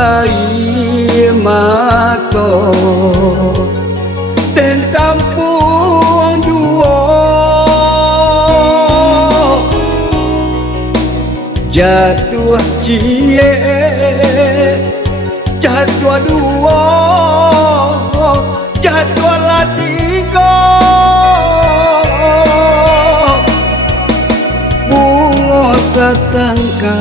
air mata dan tampung dua jatuh cie jatuh dua jatuh lah tiga bunga setangkai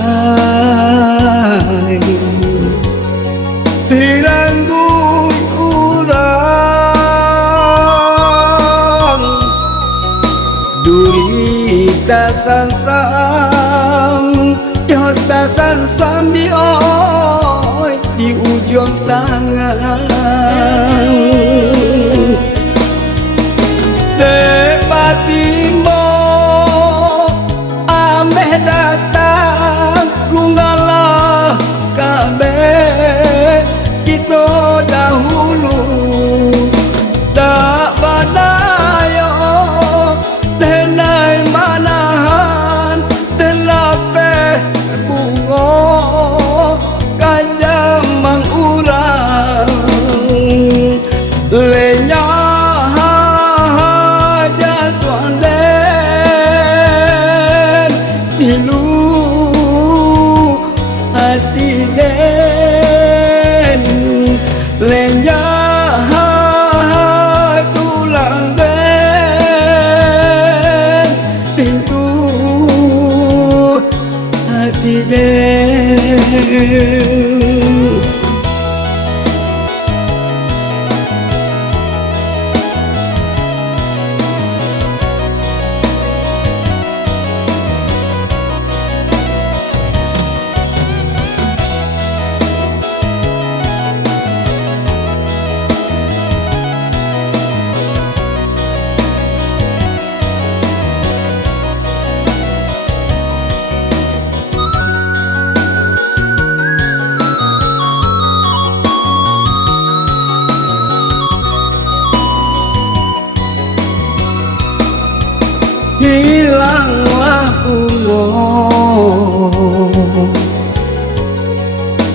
diranggut urang durita sansam jota sansam di ujung tangan dek batimbo ameh datang lungalah kabeh kita dahulu tak badayo denai manahan delape bunga kajam mangurang lenya hajar tuan den ilu hati den lenya tulang den pintu hati den. Hilanglah bunga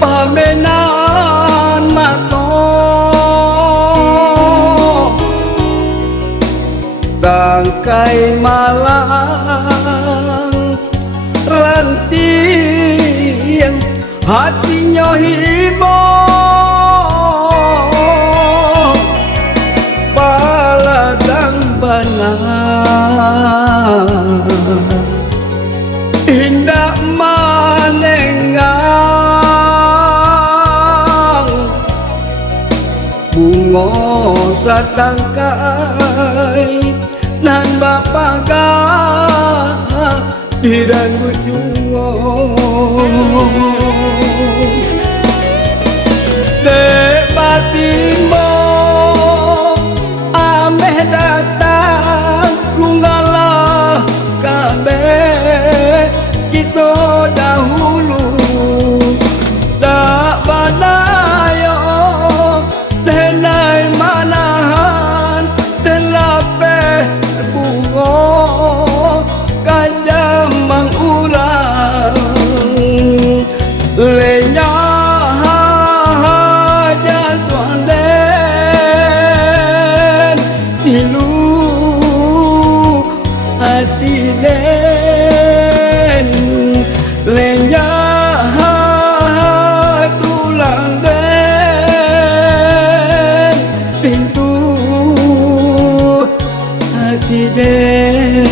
pamenan mata tangkai malang ranting hatinya hibo baladang benar indah manengang bunga satangkai nan bapaga diranggut jungo dek batimbo ameh datang lungalah kabeh kita dahulu tak badayo denai manahan delape bunga kajam mangurang lenya hajar tuan den ilu hati den lenya tulang den pintu hati den.